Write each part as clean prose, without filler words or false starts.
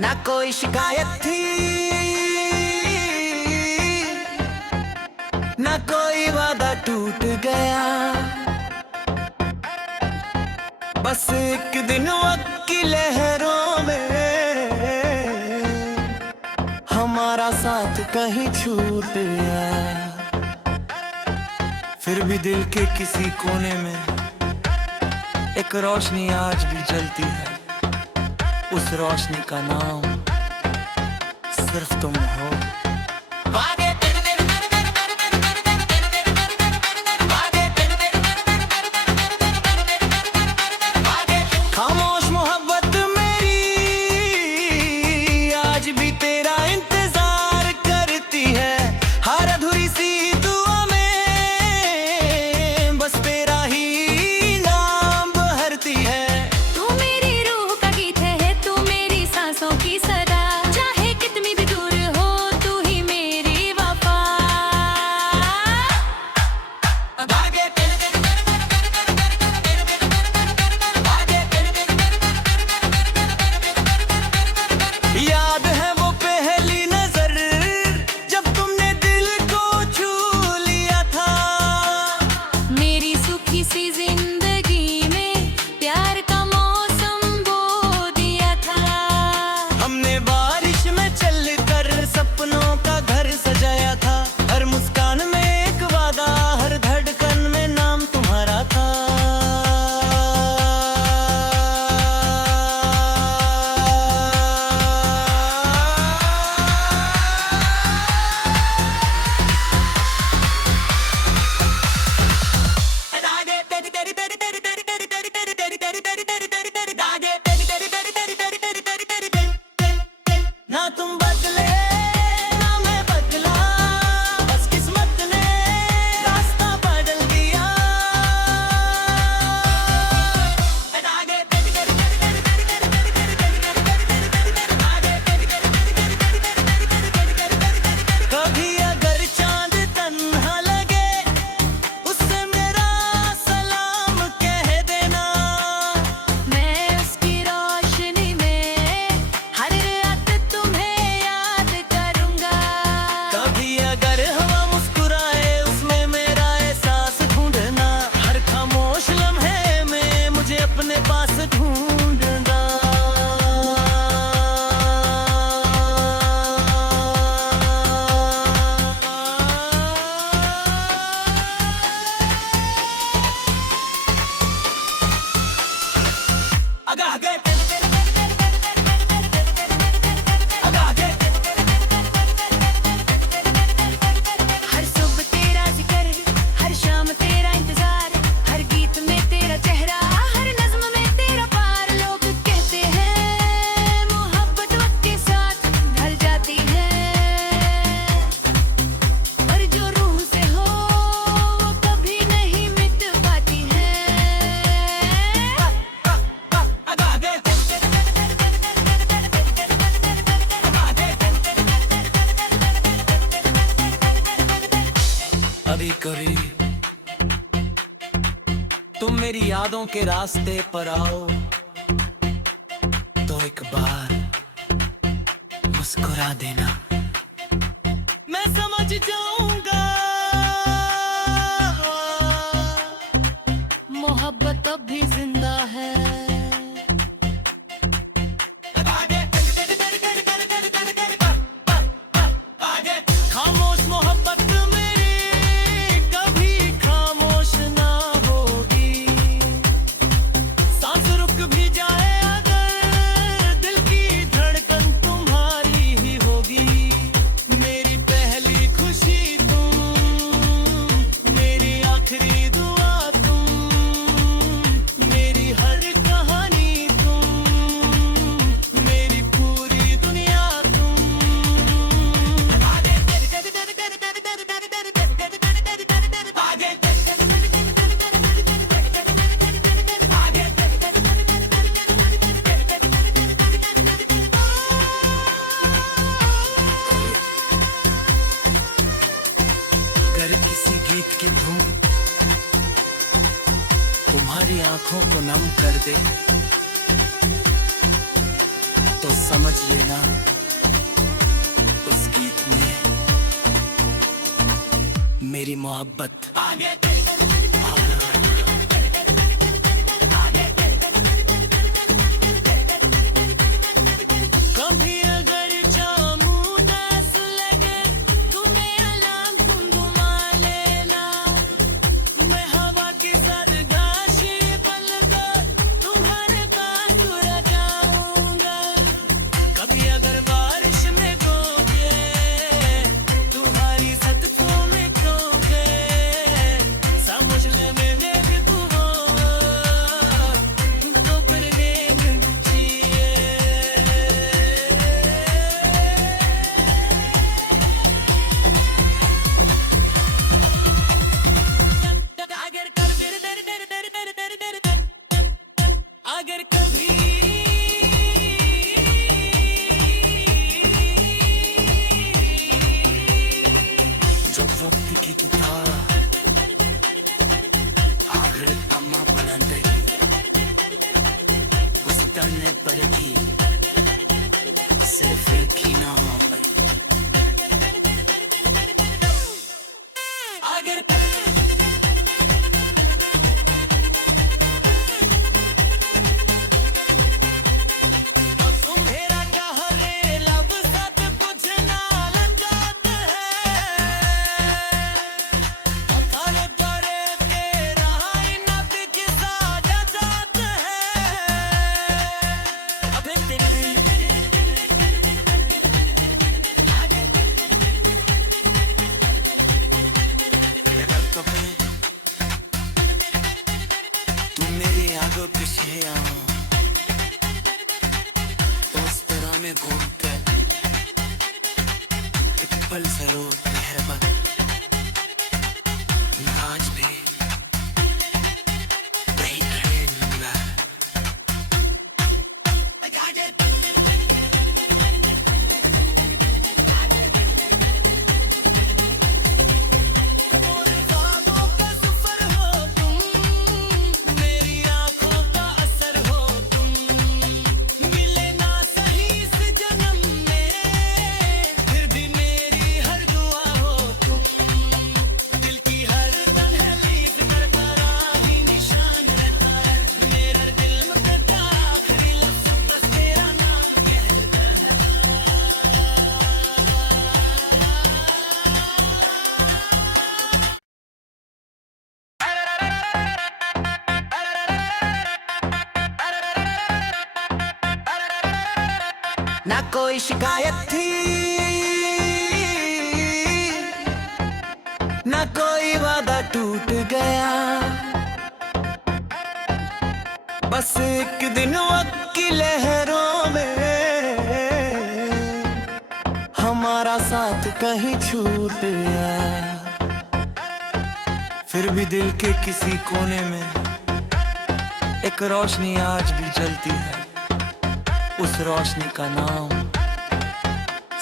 ना कोई शिकायत थी, ना कोई वादा टूट गया। बस एक दिन वक्त की लहरों में हमारा साथ कहीं छूट गया। फिर भी दिल के किसी कोने में एक रोशनी आज भी जलती है। उस रोशनी का नाम सिर्फ तुम हो। खामोश मोहब्बत मेरी आज भी तेरा इंतजार करती है। हर अधूरी सी दुआ में बस तेरा ही नाम बहरती है। तू मेरी रूह का गीत है, तू मेरी सांसों की सदा। चाहे कितनी भी दूर हो, तू ही मेरी वफा। याद है वो पहली नजर जब तुमने दिल को छू लिया था। मेरी सुखी सी जिंदगी में प्यार का मौसम बो दिया था। हमने बारिश में चलकर सपनों का घर सजाया था। हर मुस्कान में एक वादा, हर धड़कन में नाम तुम्हारा था। ना तुम बदले ना मैं बदला, बस किस्मत ने रास्ता बदल दिया। कभी अगर चांद तन्हा लगे उससे मेरा सलाम कह देना। मैं उसकी रोशनी में हर रात तुम्हें याद करूंगा। कभी अगर हवा मुस्कुराए उसमें मेरा एहसास ढूंढना। हर खामोश लम्हे में मुझे अपने पास ढूंढना। हर सुबह तेरा जिक्र, हर शाम तेरा इंतजार। हर गीत में तेरा चेहरा, हर नज्म में तेरा प्यार। लोग कहते हैं मोहब्बत वक्त के साथ ढल जाती है, पर जो रूह से हो वो कभी नहीं मिट पाती है। अभी कभी तुम मेरी यादों के रास्ते पर आओ तो एक बार मुस्कुरा देना। मैं समझ जाऊंगा मोहब्बत अब भी जिंदा है। खामोश मोहब्बत मेरी कभी खामोश ना होगी। सांस रुक भी जाए अगर दिल की धड़कन तुम्हारी ही होगी। मेरी पहली खुशी तुम, मेरी आखिरी दुआ तुम, मेरी हर कहानी तुम, मेरी पूरी दुनिया तुम। अगर किसी गीत की धुन तुम्हारी आंखों को नम कर दे तो समझ लेना उस गीत में मेरी मोहब्बत कभी अगर चाहूं दस लगे तुम्हें अलार्म गुनगुना लेना मैं हवा की सरगाशी बनकर तुम्हारे पास उड़ जाऊंगा कभी अगर बारिश में गोगे तुम्हारी सदकों में खो गए समझ ले मैंने भी तुमको प्रेम चाहिए अगर कभी अगर कभी जो वक्त की किताब आखिर अम्मा बुलंद उस तने पर की सिर्फ एक ही नाम है अगर तुम्हेरा चाह रे लब सत कुछ ना लगात है तारे तारे तेरा ही नब की साजा जात है अबे तेरी कभी तू मेरी आगो पीछे आओ उस तरह में घूमकर एक पल जरूर मेहरबान मैं आज भी वही खड़े रहूंगा ख्वाबों का सफर हो तुम मेरी आंखों का असर हो तुम मिले ना सही इस जन्म में फिर भी मेरी हर दुआ हो तुम दिल की हर तन्हलीज पर बराही निशान रहता है मेरे दिल में करता आखिरी लफ्ज़ बस तेरा नाम कहता ना कोई शिकायत थी ना कोई वादा टूट गया बस एक दिन वक्त की लहरों में हमारा साथ कहीं छूट गया फिर भी दिल के किसी कोने में एक रोशनी आज भी जलती है उस रोशनी का नाम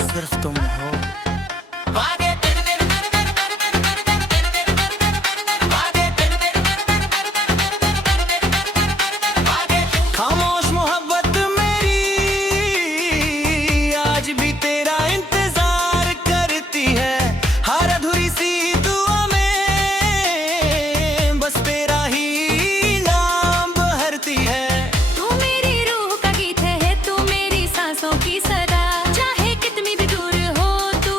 सिर्फ तुम हो खामोश मोहब्बत मेरी आज भी तेरा इंतजार करती है हर अधूरी सी दुआ में बस तेरा ही नाम बहरती है तू मेरी रूह का गीत है तू मेरी सांसों की सदा चाहे कितनी भी दूर हो तू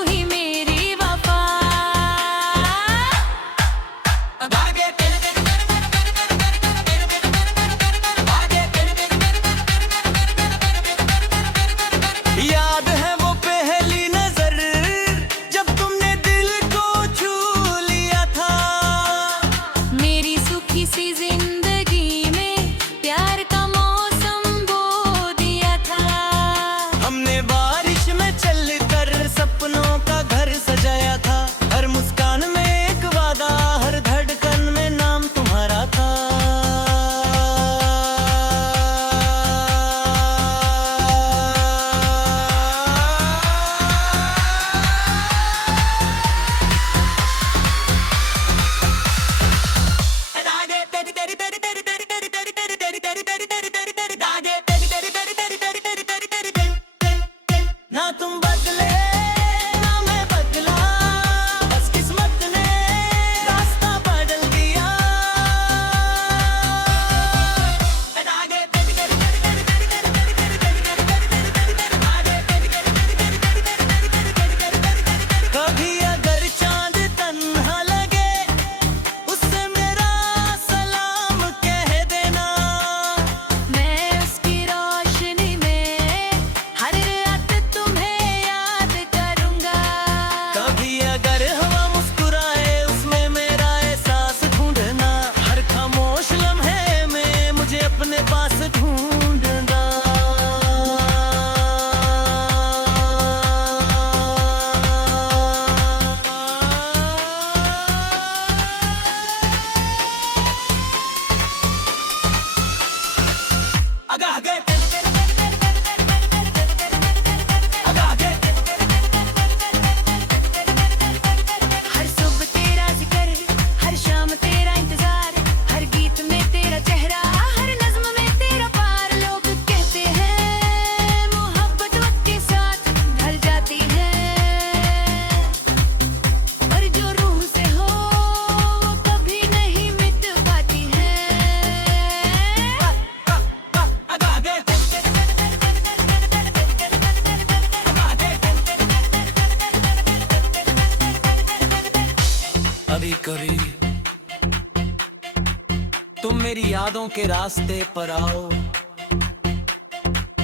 तुम मेरी यादों के रास्ते पर आओ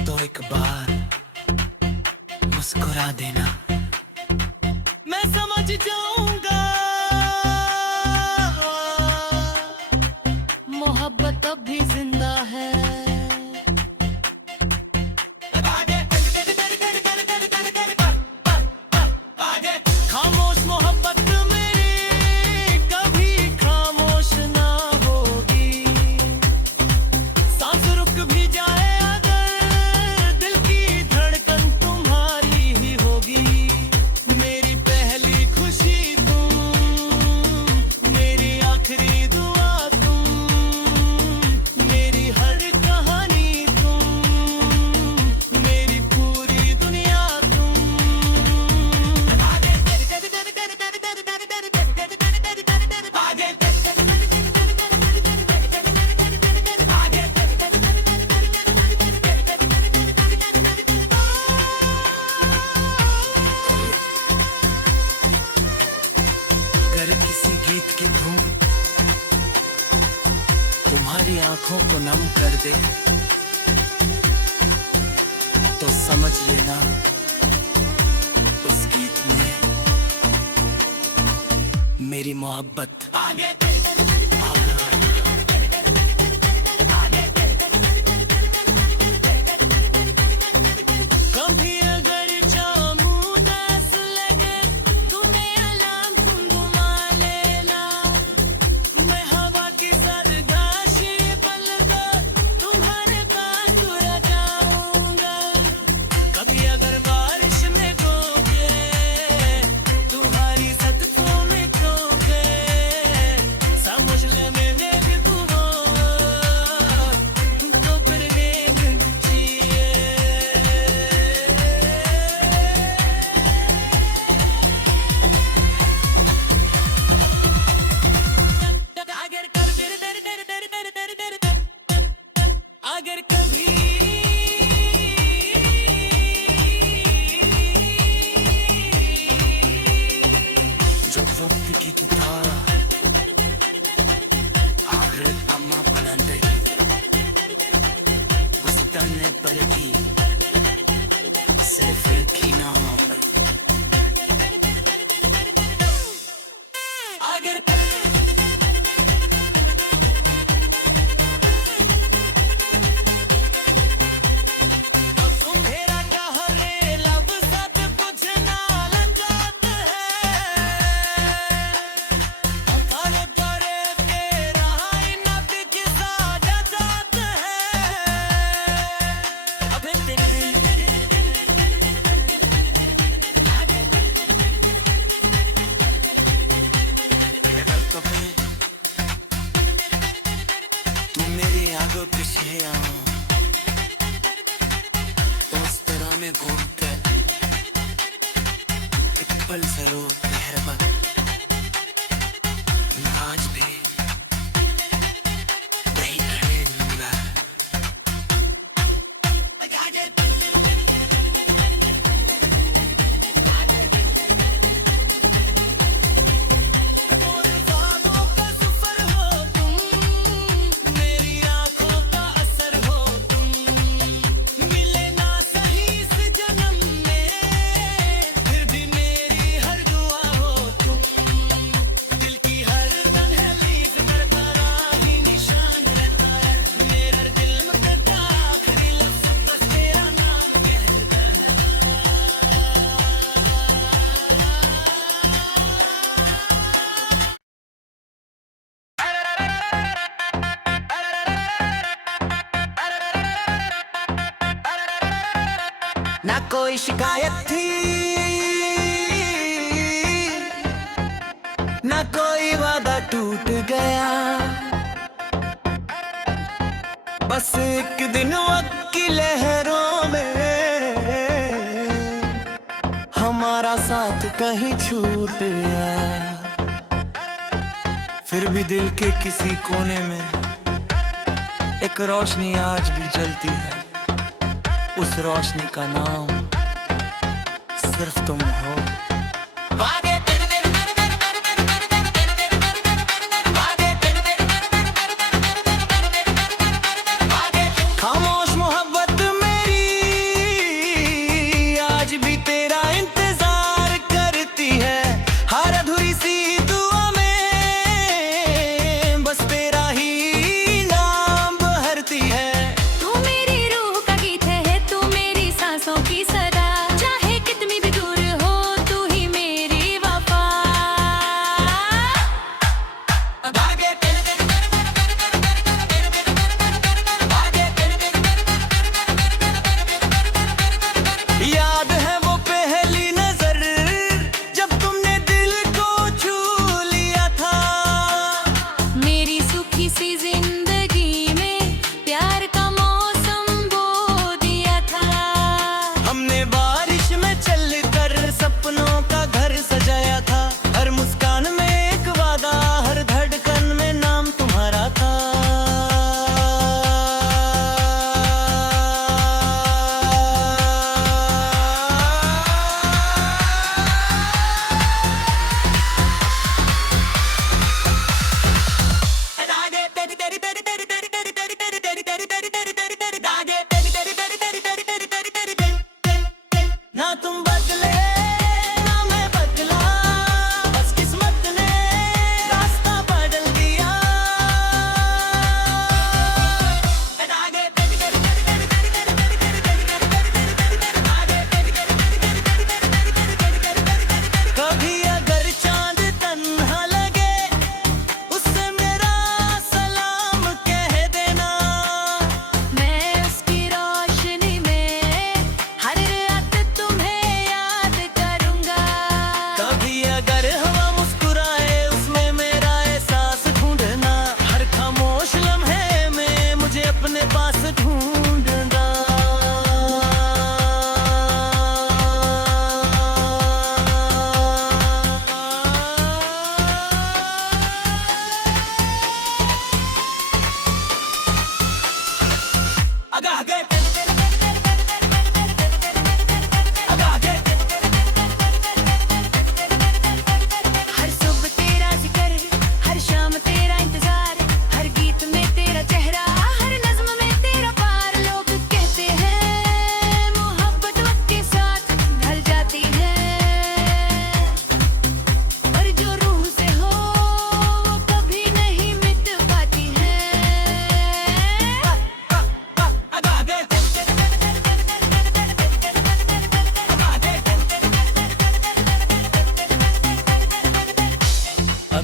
तो एक बार मुस्कुरा देना, मैं समझ जाऊंगा। मोहब्बत अब भी जिंदा है। खामोश मोहब्बत मेरी कभी खामोश ना होगी, सांस रुक भी जाए अगर दिल की धड़कन तुम्हारी ही होगी। मेरी पहली खुशी तुम, मेरी आखिरी दुआ तुम, मेरी हर कहानी तुम, मेरी पूरी दुनिया तुम। अगर किसी गीत की धुन तुम्हारी आंखों को नम कर दे तो समझ लेना उस गीत में मेरी मोहब्बत आ गई। कभी अगर चाहूं उदास लगे तुम्हें अलार्म तुम घुमा लेना, मैं हवा की सरगाशी बनकर तुम्हारे पास उड़ जाऊंगा। कभी अगर बारिश में गोगे तुम्हारी सदकों में खोगे, समझ ले मैंने भी तुम हो तो फिर एक जिए। अगर कभी जब वक्त की किताब आखिर अम्मा बुलंद उस तने पर की सिर्फ एक ही नाम पर। अगर तुम्हेरा कहरे लब सब कुछ ना लगात है, करे करे तेरा ही नबी की साजा जात है। अबे देखे कभी तुम मेरी आगो पीछे आओ उस तरह में घूमते एक पल जरूर मेहरबान, मैं आज भी नहीं रहूंगा। ख्वाबों का सफर हो तुम, मेरी आंखों का असर हो तुम, मिले ना सही इस जन्म में फिर भी मेरी हर दुआ हो तुम। दिल की हर तन्हली पर बड़ा ही निशान रहता है, मेरे दिल में करता आखिरी लफ्ज़ बस तेरा नाम कहता है। ना कोई शिकायत थी ना कोई वादा टूट गया, बस एक दिन वक्त की लहरों में हमारा साथ कहीं छूट गया। फिर भी दिल के किसी कोने में एक रोशनी आज भी जलती है, उस रोशनी का नाम सिर्फ तुम हो।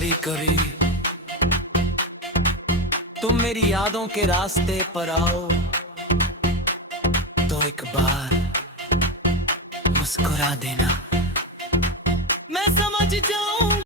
कभी कभी तुम मेरी यादों के रास्ते पर आओ तो एक बार मुस्कुरा देना। मैं समझ जाऊं